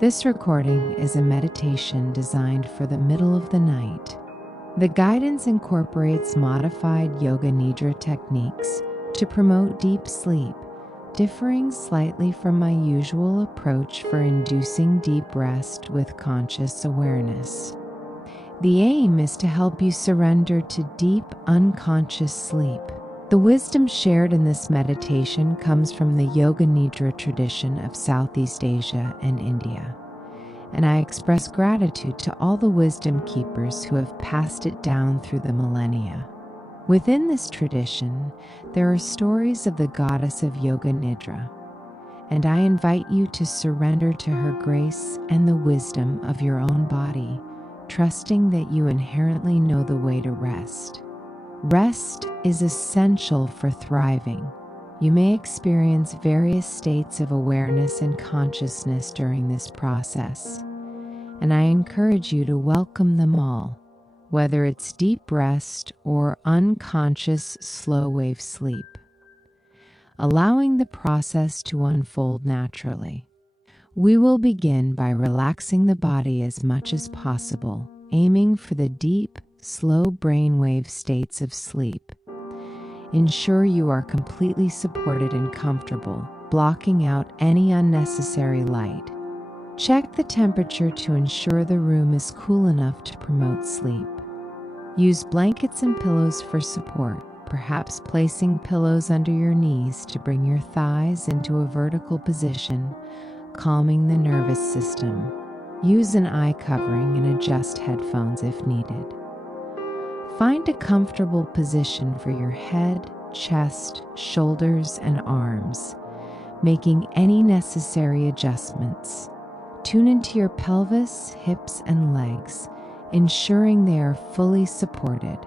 This recording is a meditation designed for the middle of the night. The guidance incorporates modified Yoga Nidra techniques to promote deep sleep, differing slightly from my usual approach for inducing deep rest with conscious awareness. The aim is to help you surrender to deep, unconscious sleep. The wisdom shared in this meditation comes from the Yoga Nidra tradition of Southeast Asia and India, and I express gratitude to all the wisdom keepers who have passed it down through the millennia. Within this tradition, there are stories of the goddess of Yoga Nidra, and I invite you to surrender to her grace and the wisdom of your own body, trusting that you inherently know the way to rest. Rest is essential for thriving. You may experience various states of awareness and consciousness during this process, and I encourage you to welcome them all, whether it's deep rest or unconscious slow wave sleep, allowing the process to unfold naturally. We will begin by relaxing the body as much as possible, aiming for the deep, slow brainwave states of sleep. Ensure you are completely supported and comfortable, blocking out any unnecessary light. Check the temperature to ensure the room is cool enough to promote sleep. Use blankets and pillows for support, perhaps placing pillows under your knees to bring your thighs into a vertical position, calming the nervous system. Use an eye covering and adjust headphones if needed. Find a comfortable position for your head, chest, shoulders, and arms, making any necessary adjustments. Tune into your pelvis, hips, and legs, ensuring they are fully supported.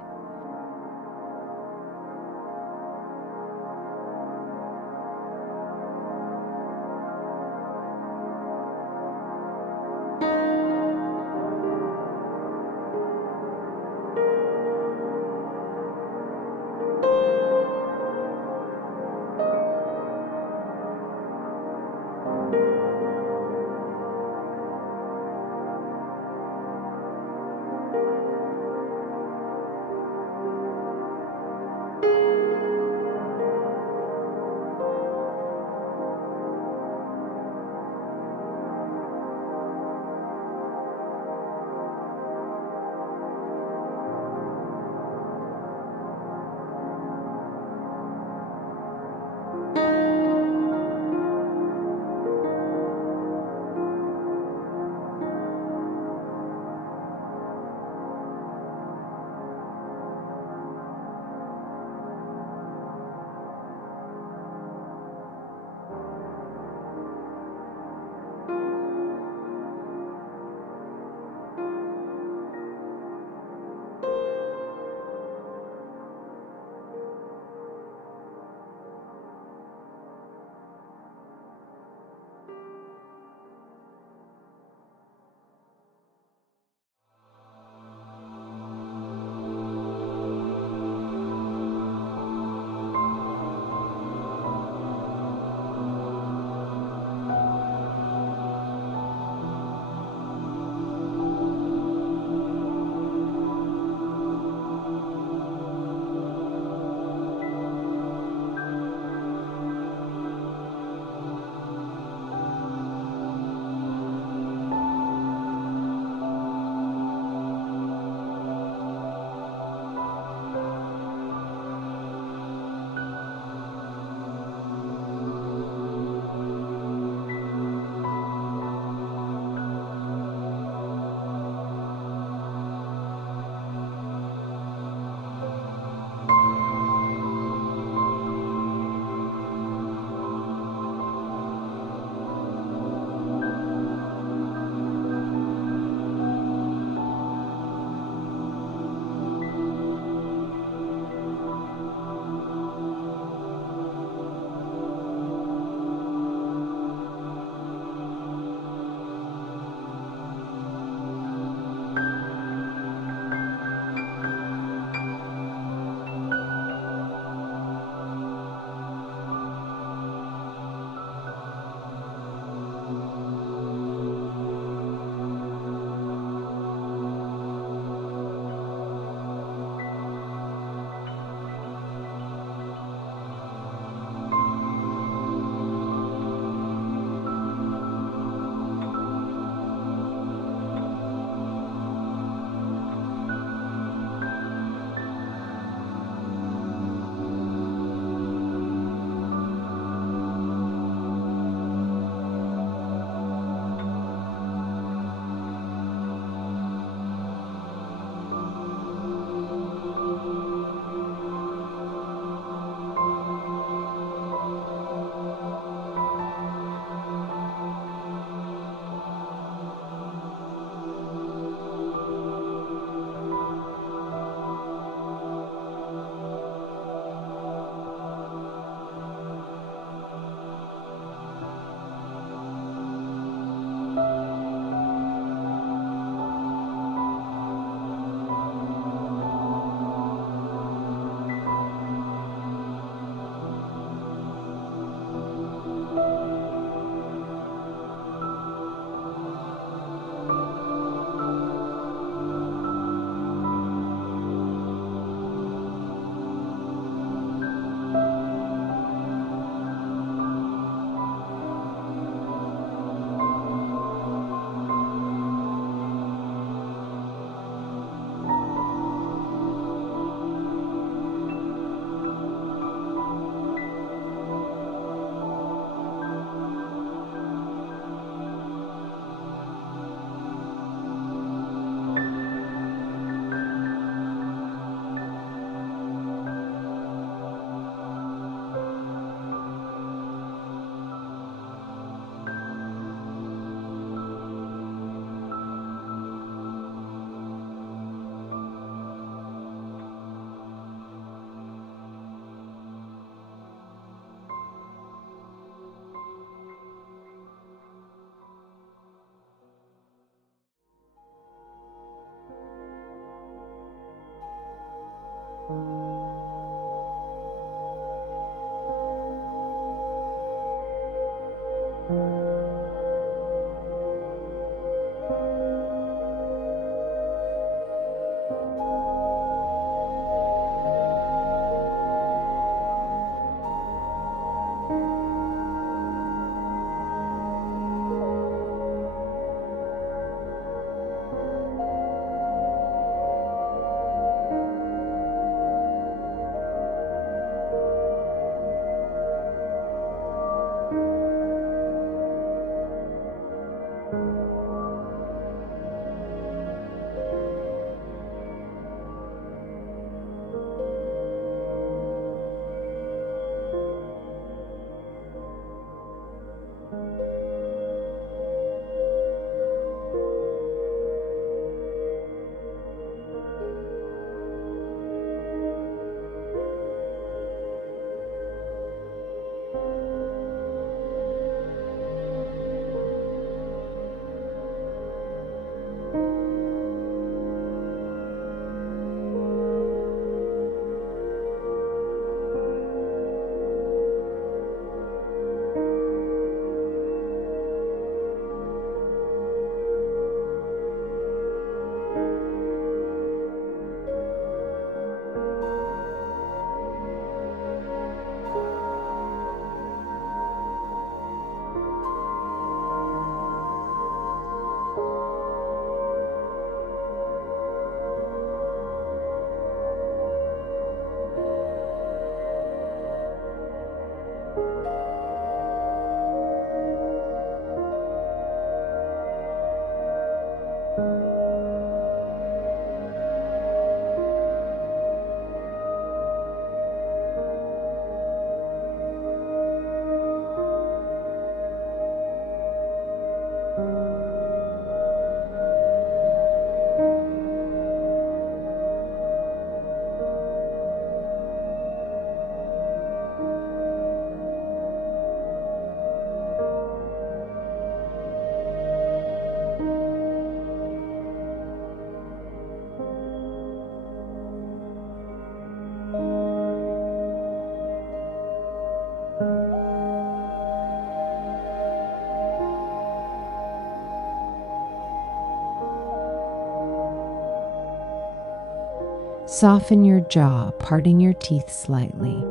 Soften your jaw, parting your teeth slightly.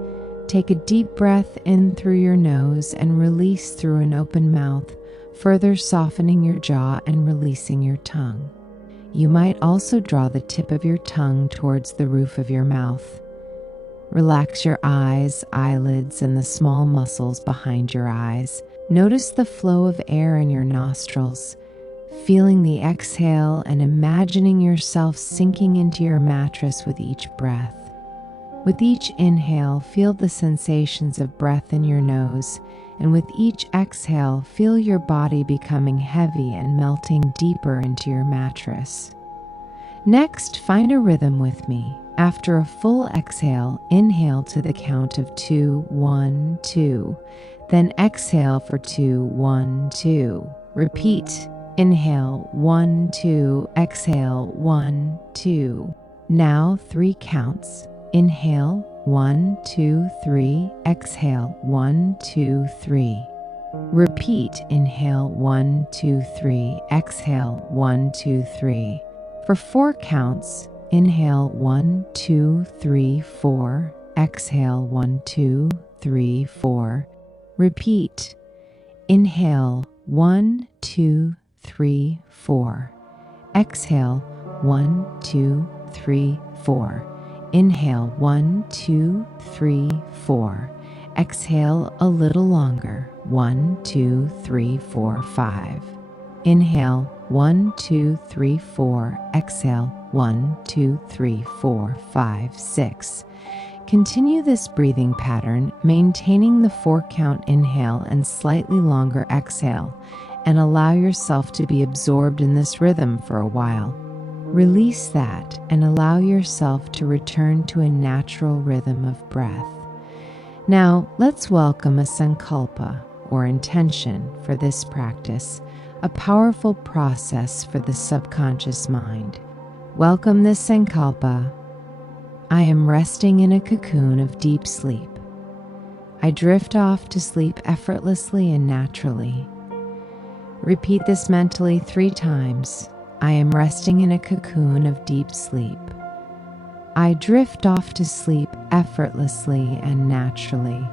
Take a deep breath in through your nose and release through an open mouth, further softening your jaw and releasing your tongue. You might also draw the tip of your tongue towards the roof of your mouth. Relax your eyes, eyelids, and the small muscles behind your eyes. Notice the flow of air in your nostrils, feeling the exhale and imagining yourself sinking into your mattress with each breath. With each inhale, feel the sensations of breath in your nose, and with each exhale, feel your body becoming heavy and melting deeper into your mattress. Next, find a rhythm with me. After a full exhale, inhale to the count of 2, 1, 2. Then exhale for 2, 1, 2. Repeat. Inhale, 1, 2. Exhale, 1, 2. Now 3 counts. Inhale, 1, 2, 3. Exhale, 1, 2, 3. Repeat. Inhale, 1, 2, 3. Exhale, 1, 2, 3. For 4 counts, inhale 1, 2, 3, 4. Exhale 1, 2, 3, 4. Repeat. Inhale 1, 2, 3, 4. Exhale 1, 2, 3, 4. Inhale 1, 2, 3, 4. Exhale a little longer. 1, 2, 3, 4, 5. Inhale 1, 2, 3, 4. Exhale 1, 2, 3, 4, 5, 6. Continue this breathing pattern, maintaining the 4-count inhale and slightly longer exhale, and allow yourself to be absorbed in this rhythm for a while. Release that and allow yourself to return to a natural rhythm of breath. Now, let's welcome a Sankalpa, or intention, for this practice, a powerful process for the subconscious mind. Welcome this Sankalpa. I am resting in a cocoon of deep sleep. I drift off to sleep effortlessly and naturally. Repeat this mentally 3 times. I am resting in a cocoon of deep sleep. I drift off to sleep effortlessly and naturally.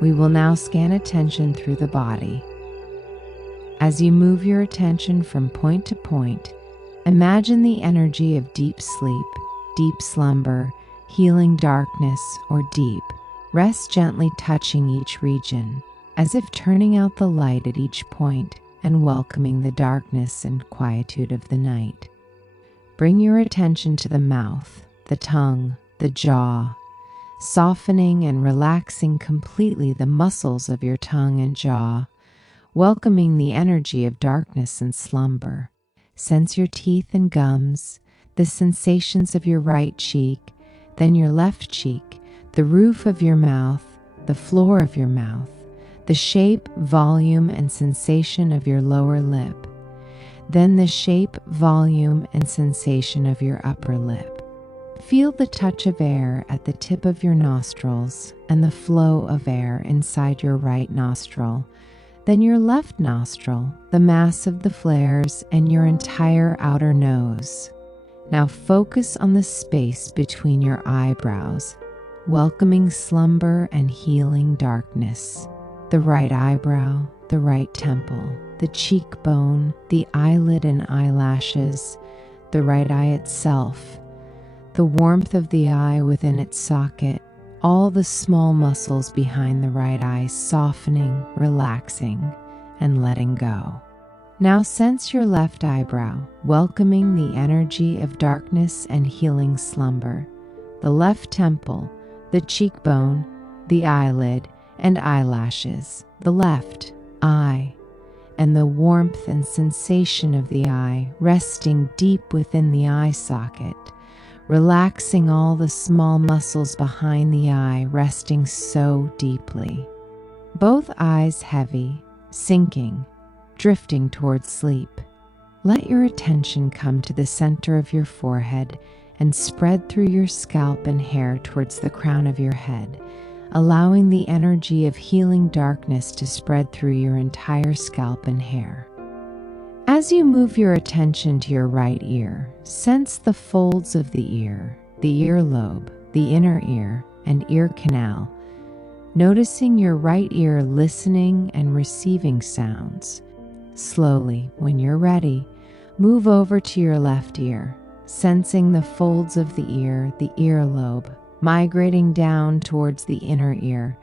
We will now scan attention through the body. As you move your attention from point to point, imagine the energy of deep sleep, deep slumber, healing darkness, or deep rest gently touching each region, as if turning out the light at each point and welcoming the darkness and quietude of the night. Bring your attention to the mouth, the tongue, the jaw, softening and relaxing completely the muscles of your tongue and jaw, welcoming the energy of darkness and slumber. Sense your teeth and gums, the sensations of your right cheek, then your left cheek, the roof of your mouth, the floor of your mouth, the shape, volume, and sensation of your lower lip, then the shape, volume, and sensation of your upper lip. Feel the touch of air at the tip of your nostrils and the flow of air inside your right nostril, then your left nostril, the mass of the flares, and your entire outer nose. Now focus on the space between your eyebrows, welcoming slumber and healing darkness. The right eyebrow, the right temple, the cheekbone, the eyelid and eyelashes, the right eye itself, the warmth of the eye within its socket, all the small muscles behind the right eye softening, relaxing, and letting go. Now sense your left eyebrow, welcoming the energy of darkness and healing slumber, the left temple, the cheekbone, the eyelid and eyelashes, the left eye, and the warmth and sensation of the eye resting deep within the eye socket, relaxing all the small muscles behind the eye resting so deeply. Both eyes heavy, sinking, drifting towards sleep. Let your attention come to the center of your forehead and spread through your scalp and hair towards the crown of your head, allowing the energy of healing darkness to spread through your entire scalp and hair. As you move your attention to your right ear, sense the folds of the earlobe, the inner ear, and ear canal, noticing your right ear listening and receiving sounds. Slowly, when you're ready, move over to your left ear, sensing the folds of the earlobe, migrating down towards the inner ear,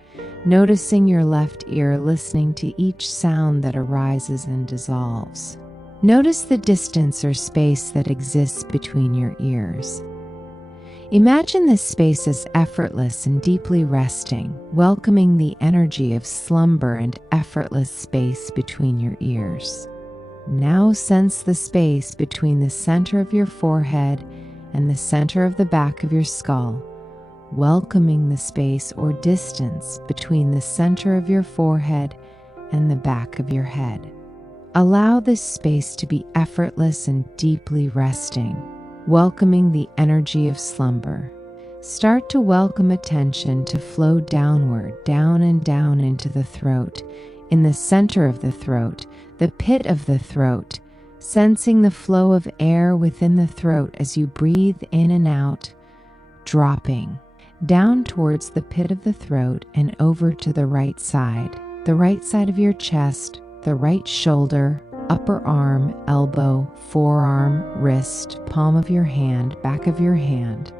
noticing your left ear listening to each sound that arises and dissolves. Notice the distance or space that exists between your ears. Imagine this space as effortless and deeply resting, welcoming the energy of slumber and effortless space between your ears. Now sense the space between the center of your forehead and the center of the back of your skull, welcoming the space or distance between the center of your forehead and the back of your head. Allow this space to be effortless and deeply resting, welcoming the energy of slumber. Start to welcome attention to flow downward, down and down into the throat, in the center of the throat, the pit of the throat, sensing the flow of air within the throat as you breathe in and out, dropping down towards the pit of the throat and over to the right side of your chest, the right shoulder, upper arm, elbow, forearm, wrist, palm of your hand, back of your hand.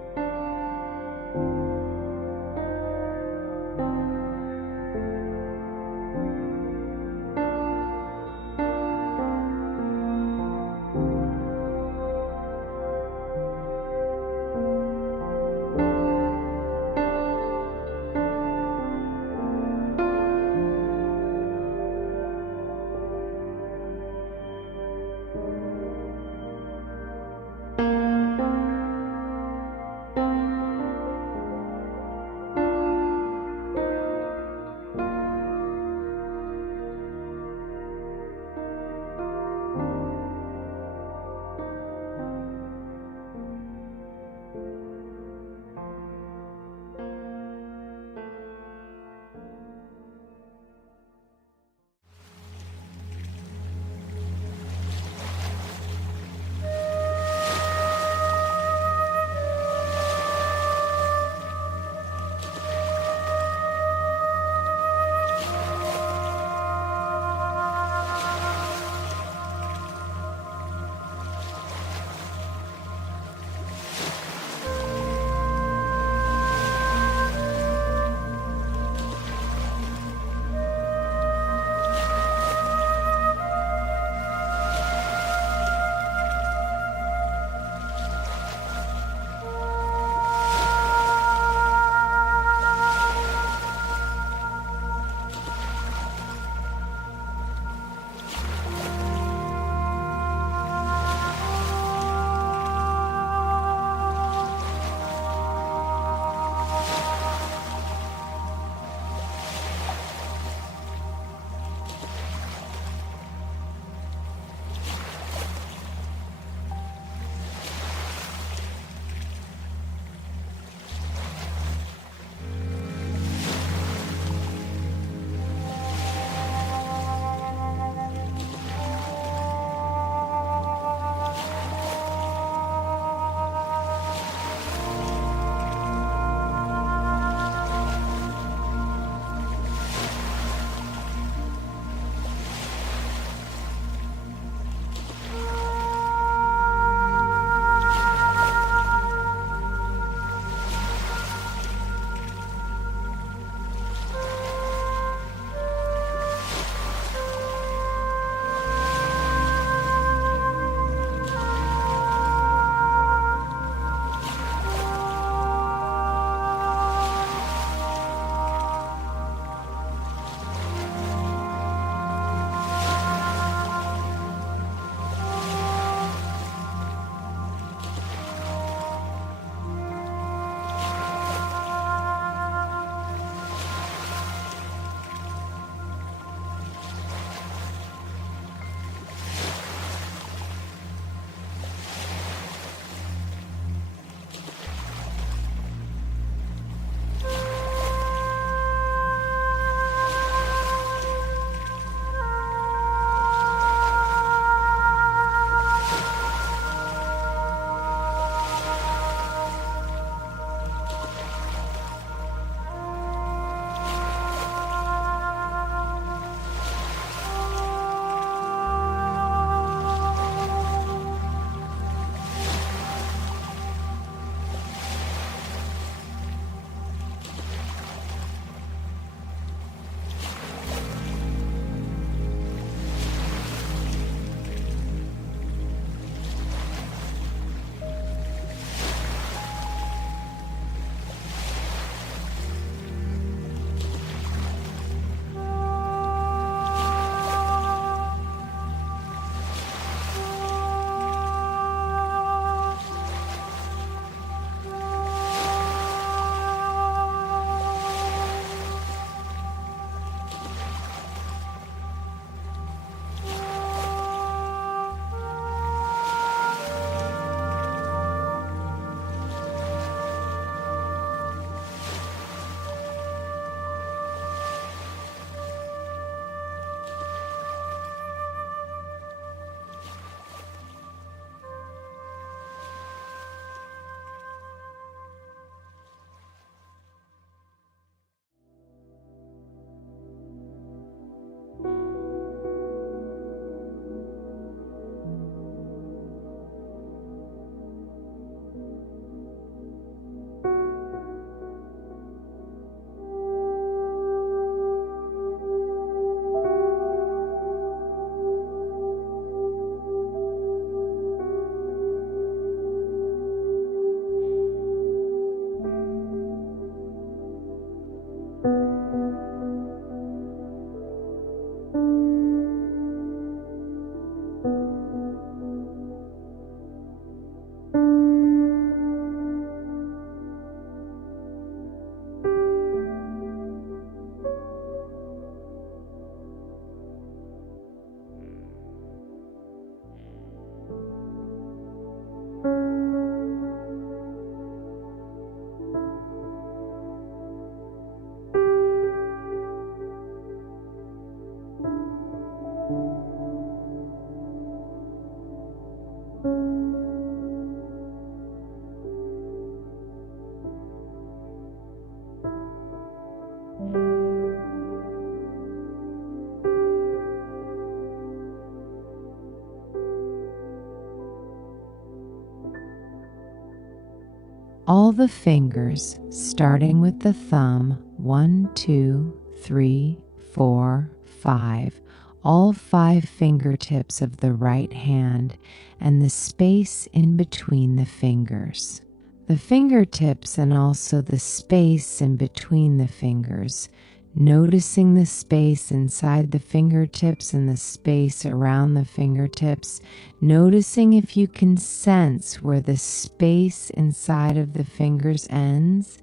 All the fingers, starting with the thumb, 1, 2, 3, 4, 5, all 5 fingertips of the right hand and the space in between the fingers. The fingertips and also the space in between the fingers, noticing the space inside the fingertips and the space around the fingertips, noticing if you can sense where the space inside of the fingers ends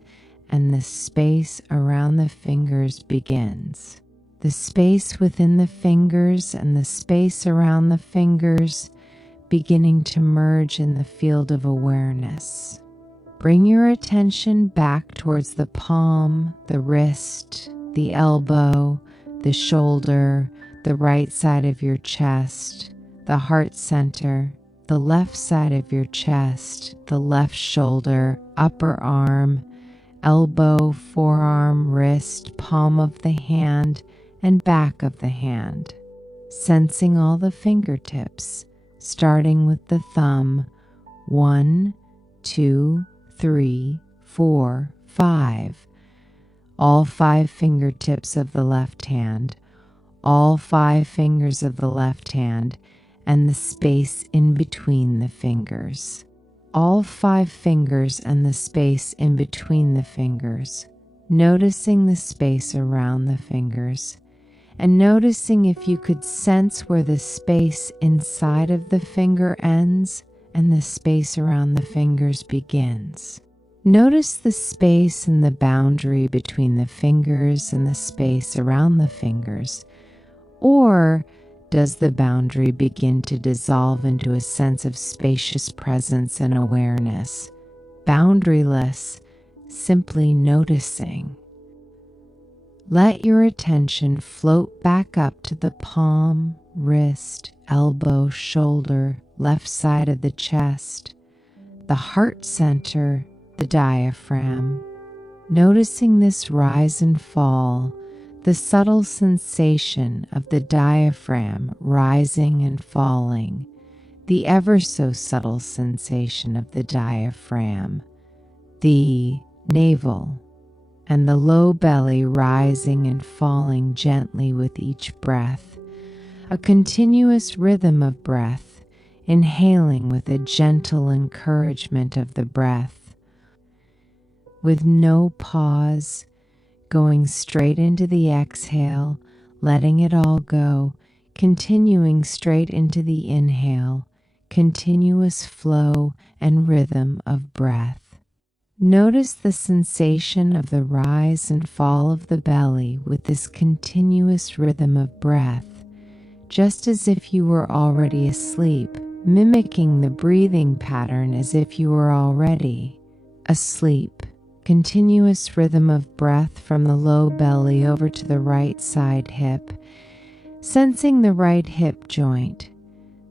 and the space around the fingers begins. The space within the fingers and the space around the fingers beginning to merge in the field of awareness. Bring your attention back towards the palm, the wrist, the elbow, the shoulder, the right side of your chest, the heart center, the left side of your chest, the left shoulder, upper arm, elbow, forearm, wrist, palm of the hand, and back of the hand. Sensing all the fingertips, starting with the thumb, 1, 2, 3, 4, 5. All 5 fingertips of the left hand, all 5 fingers of the left hand, and the space in between the fingers. All 5 fingers and the space in between the fingers, noticing the space around the fingers, and noticing if you could sense where the space inside of the finger ends and the space around the fingers begins. Notice the space and the boundary between the fingers and the space around the fingers. Or does the boundary begin to dissolve into a sense of spacious presence and awareness, boundaryless, simply noticing? Let your attention float back up to the palm, wrist, elbow, shoulder, left side of the chest, the heart center, the diaphragm. Noticing this rise and fall, the subtle sensation of the diaphragm rising and falling, the ever so subtle sensation of the diaphragm, the navel, and the low belly rising and falling gently with each breath, a continuous rhythm of breath, inhaling with a gentle encouragement of the breath, with no pause, going straight into the exhale, letting it all go, continuing straight into the inhale, continuous flow and rhythm of breath. Notice the sensation of the rise and fall of the belly with this continuous rhythm of breath, just as if you were already asleep, mimicking the breathing pattern as if you were already asleep. Continuous rhythm of breath from the low belly over to the right side hip, sensing the right hip joint,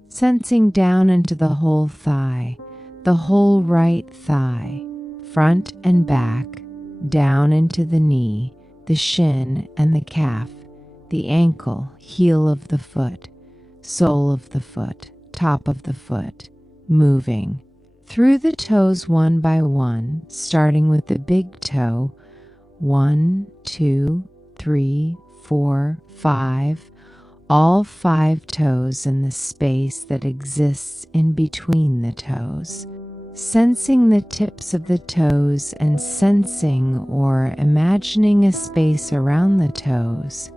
sensing down into the whole thigh, the whole right thigh, front and back, down into the knee, the shin and the calf, the ankle, heel of the foot, sole of the foot, top of the foot, moving through the toes one by one, starting with the big toe, 1, 2, 3, 4, 5, all 5 toes and the space that exists in between the toes. Sensing the tips of the toes and sensing or imagining a space around the toes.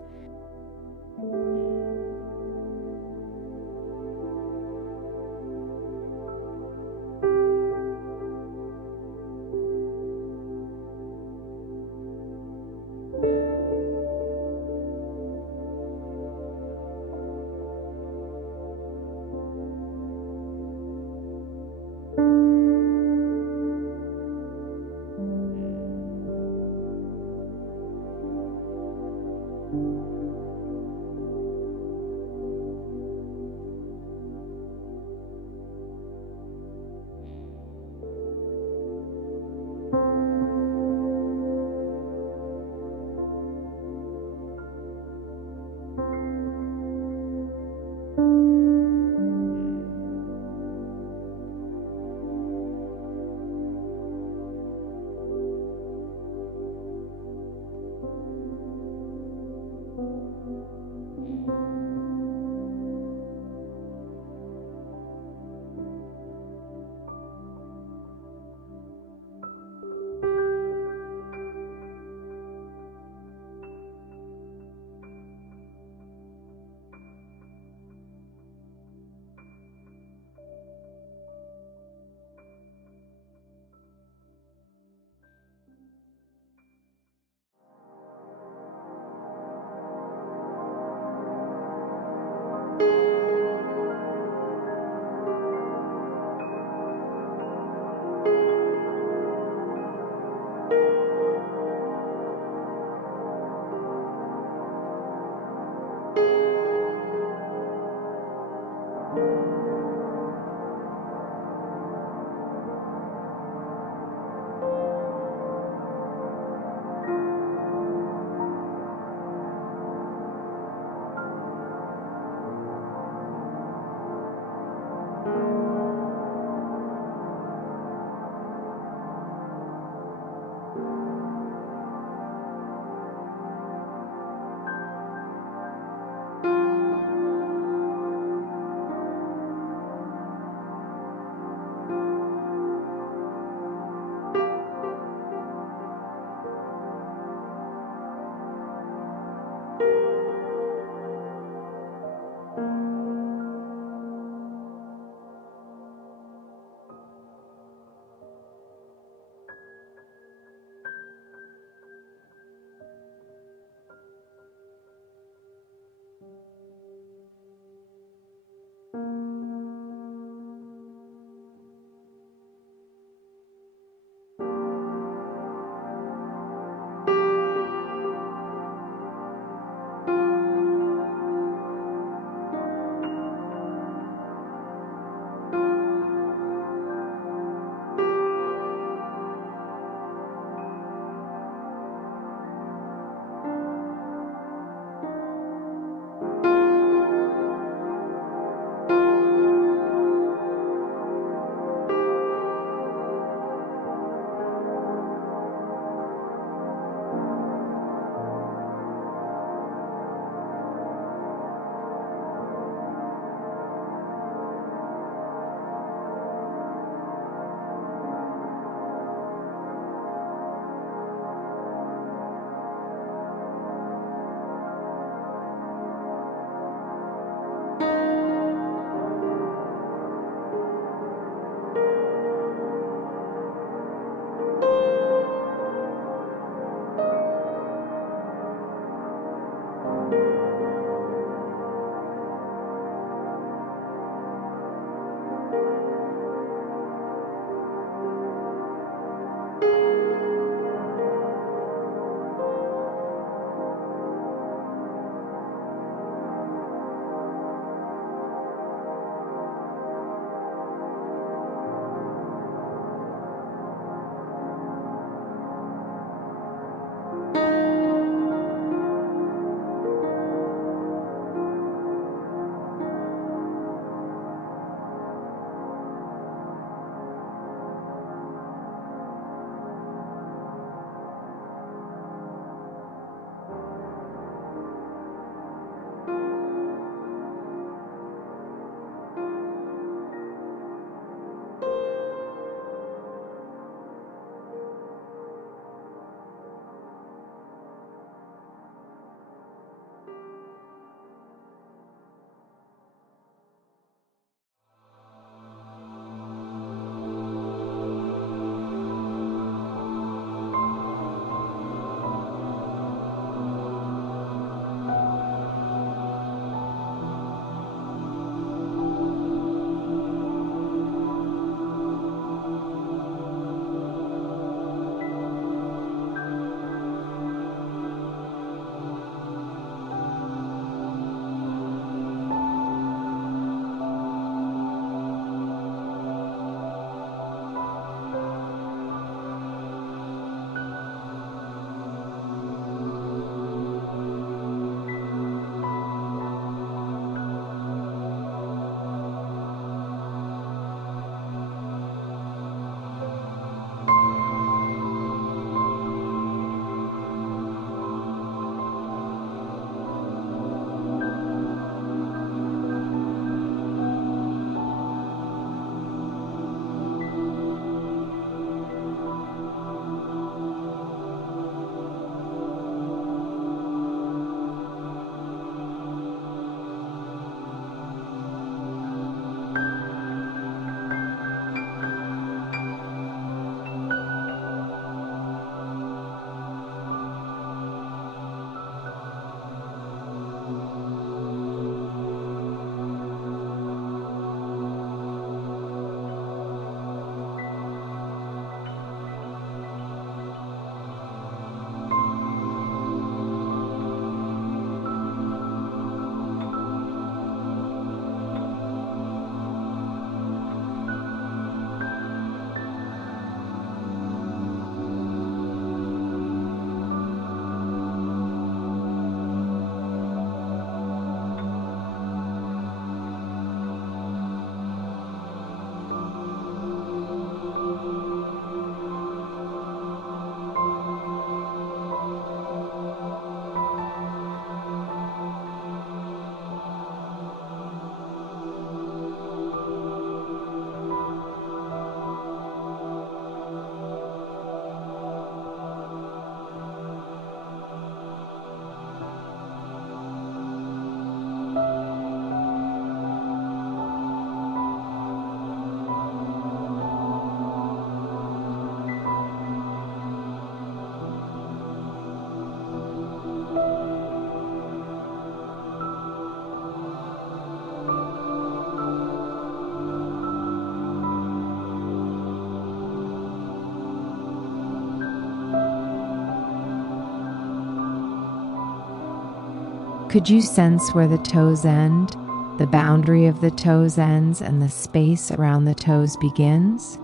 Could you sense where the toes end, the boundary of the toes ends, and the space around the toes begins?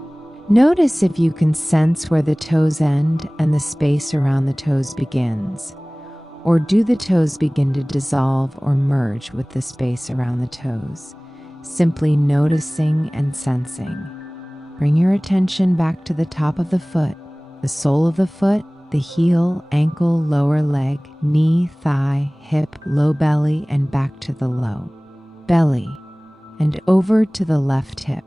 Notice if you can sense where the toes end and the space around the toes begins. Or do the toes begin to dissolve or merge with the space around the toes? Simply noticing and sensing. Bring your attention back to the top of the foot, the sole of the foot, the heel, ankle, lower leg, knee, thigh, hip, low belly, and back to the low belly, and over to the left hip,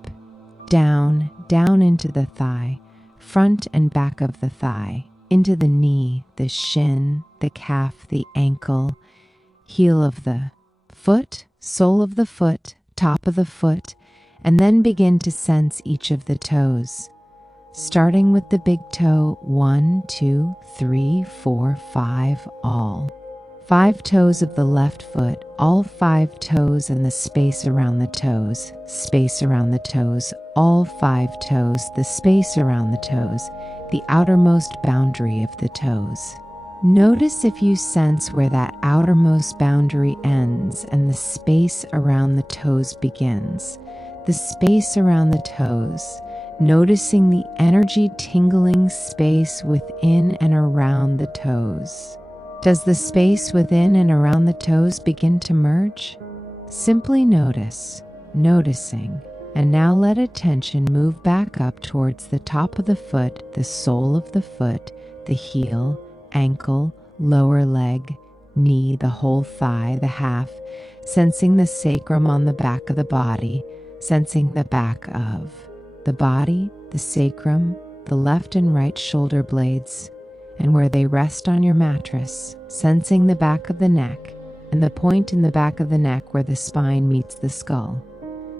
down into the thigh, front and back of the thigh, into the knee, the shin, the calf, the ankle, heel of the foot, sole of the foot, top of the foot, and then begin to sense each of the toes. Starting with the big toe, 1, 2, 3, 4, 5, all. 5 toes of the left foot, all 5 toes and the space around the toes, space around the toes, all 5 toes, the space around the toes, the outermost boundary of the toes. Notice if you sense where that outermost boundary ends and the space around the toes begins. The space around the toes, noticing the energy tingling space within and around the toes. Does the space within and around the toes begin to merge? Simply notice, noticing, and now let attention move back up towards the top of the foot, the sole of the foot, the heel, ankle, lower leg, knee, the whole thigh, the half, sensing the sacrum on the back of the body, sensing the back of the body, the sacrum, the left and right shoulder blades, and where they rest on your mattress, sensing the back of the neck and the point in the back of the neck where the spine meets the skull,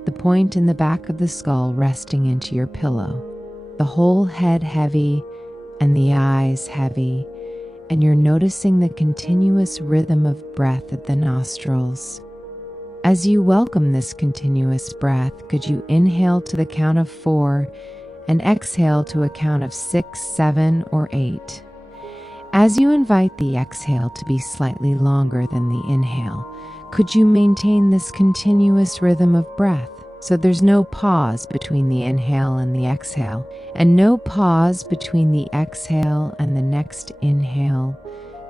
the point in the back of the skull resting into your pillow, the whole head heavy and the eyes heavy, and you're noticing the continuous rhythm of breath at the nostrils. As you welcome this continuous breath, could you inhale to the count of 4 and exhale to a count of 6, 7, or 8? As you invite the exhale to be slightly longer than the inhale, could you maintain this continuous rhythm of breath so there's no pause between the inhale and the exhale, and no pause between the exhale and the next inhale?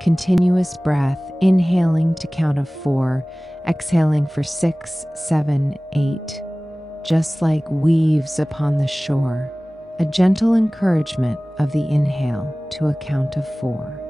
Continuous breath, inhaling to count of 4, exhaling for 6, 7, 8, just like waves upon the shore, a gentle encouragement of the inhale to a count of 4.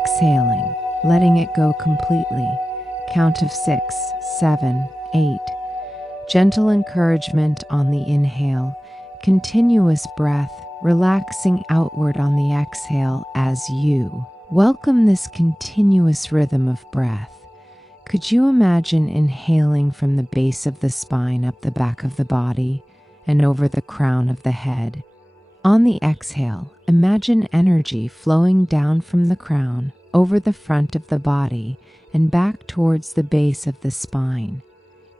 Exhaling, letting it go completely. Count of 6, 7, 8. Gentle encouragement on the inhale. Continuous breath, relaxing outward on the exhale as you welcome this continuous rhythm of breath. Could you imagine inhaling from the base of the spine up the back of the body and over the crown of the head? On the exhale, imagine energy flowing down from the crown over the front of the body and back towards the base of the spine.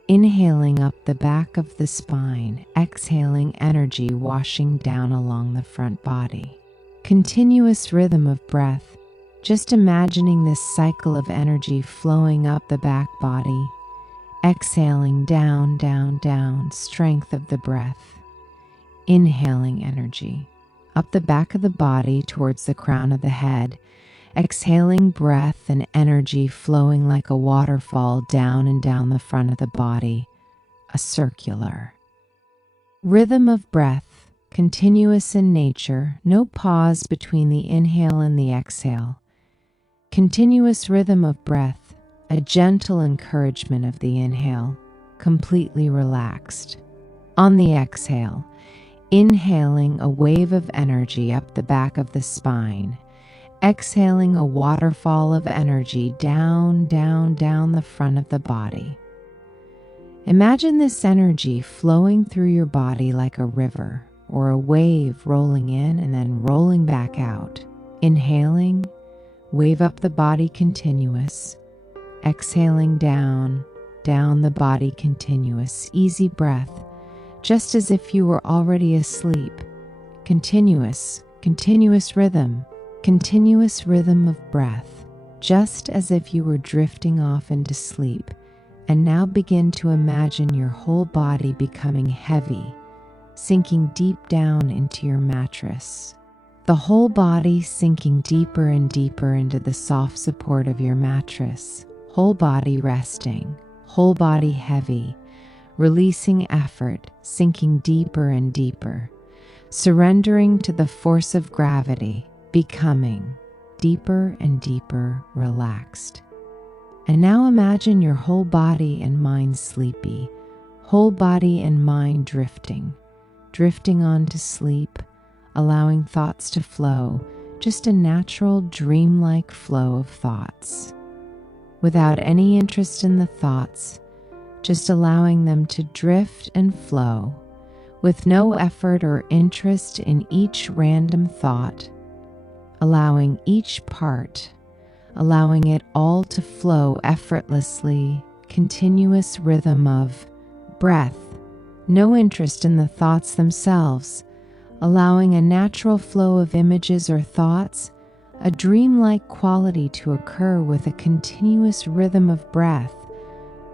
Inhaling up the back of the spine, exhaling energy washing down along the front body. Continuous rhythm of breath, just imagining this cycle of energy flowing up the back body, exhaling down, down, down, strength of the breath. Inhaling energy up the back of the body towards the crown of the head, exhaling breath and energy flowing like a waterfall down and down the front of the body, a circular rhythm of breath, continuous in nature, no pause between the inhale and the exhale. Continuous rhythm of breath, a gentle encouragement of the inhale, completely relaxed. On the exhale, inhaling a wave of energy up the back of the spine, exhaling a waterfall of energy down, down, down the front of the body. Imagine this energy flowing through your body like a river or a wave rolling in and then rolling back out. Inhaling, wave up the body continuous. Exhaling down, down the body continuous. Easy breath, just as if you were already asleep. Continuous rhythm. Continuous rhythm of breath, just as if you were drifting off into sleep. And now begin to imagine your whole body becoming heavy, sinking deep down into your mattress. The whole body sinking deeper and deeper into the soft support of your mattress. Whole body resting, whole body heavy, releasing effort, sinking deeper and deeper, surrendering to the force of gravity, becoming deeper and deeper relaxed. And now imagine your whole body and mind sleepy, whole body and mind drifting on to sleep, allowing thoughts to flow, just a natural dreamlike flow of thoughts. Without any interest in the thoughts, just allowing them to drift and flow, with no effort or interest in each random thought, allowing each part, allowing it all to flow effortlessly, continuous rhythm of breath, no interest in the thoughts themselves, allowing a natural flow of images or thoughts, a dreamlike quality to occur with a continuous rhythm of breath,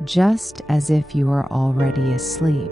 just as if you are already asleep.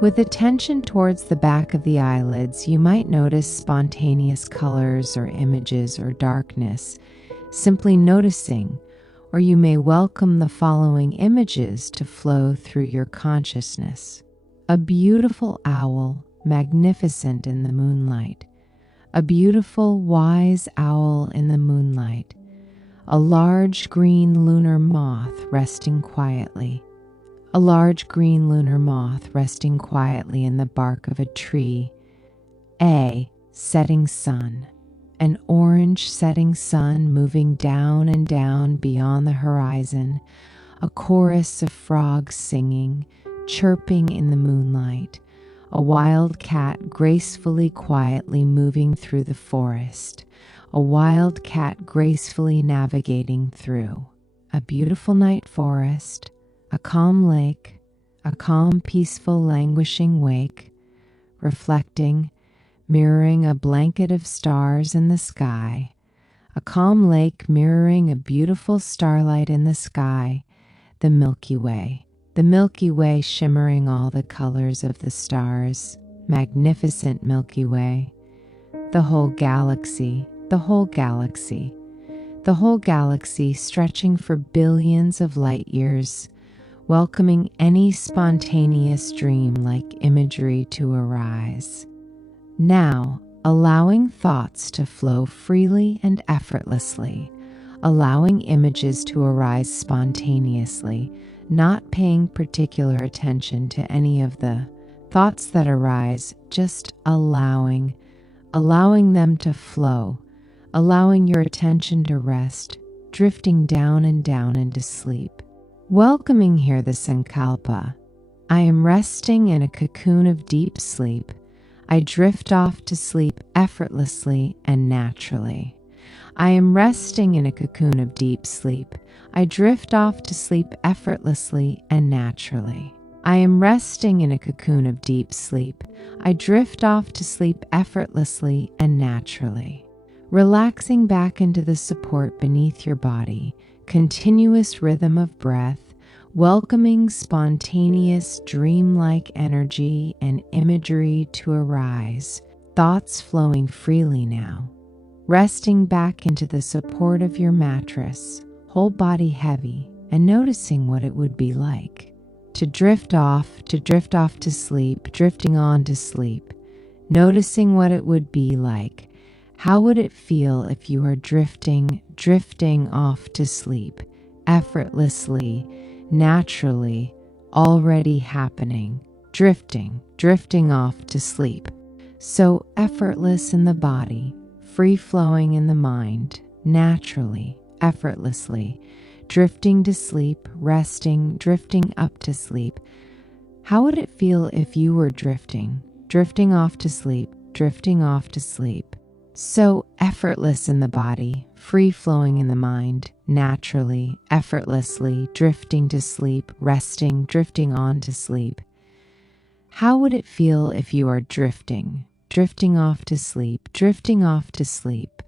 With attention towards the back of the eyelids, you might notice spontaneous colors or images or darkness, simply noticing, or you may welcome the following images to flow through your consciousness. A beautiful owl, magnificent in the moonlight. A beautiful, wise owl in the moonlight. A large green lunar moth resting quietly. A large green lunar moth resting quietly in the bark of a tree. A setting sun. An orange setting sun moving down and down beyond the horizon. A chorus of frogs singing, chirping in the moonlight. A wild cat gracefully, quietly moving through the forest. A wild cat gracefully navigating through. A beautiful night forest. A calm lake, a calm, peaceful, languishing wake, reflecting, mirroring a blanket of stars in the sky, a calm lake mirroring a beautiful starlight in the sky, the Milky Way shimmering all the colors of the stars, magnificent Milky Way, the whole galaxy, the whole galaxy, the whole galaxy stretching for billions of light years, welcoming any spontaneous dream-like imagery to arise. Now, allowing thoughts to flow freely and effortlessly, allowing images to arise spontaneously, not paying particular attention to any of the thoughts that arise, just allowing them to flow, allowing your attention to rest, drifting down and down into sleep. Welcoming here the Sankalpa. I am resting in a cocoon of deep sleep. I drift off to sleep effortlessly and naturally. I am resting in a cocoon of deep sleep. I drift off to sleep effortlessly and naturally. I am resting in a cocoon of deep sleep. I drift off to sleep effortlessly and naturally. Relaxing back into the support beneath your body, continuous rhythm of breath, welcoming spontaneous dreamlike energy and imagery to arise, thoughts flowing freely now. Resting back into the support of your mattress, whole body heavy, and noticing what it would be like to drift off to sleep, drifting on to sleep, noticing what it would be like. How would it feel if you are drifting off to sleep, effortlessly, naturally, already happening, drifting off to sleep. So effortless in the body, free-flowing in the mind, naturally, effortlessly, drifting to sleep, resting, drifting up to sleep. How would it feel if you were drifting off to sleep, drifting off to sleep? So effortless in the body, free-flowing in the mind, naturally, effortlessly, drifting to sleep, resting, drifting on to sleep. How would it feel if you are drifting off to sleep, drifting off to sleep,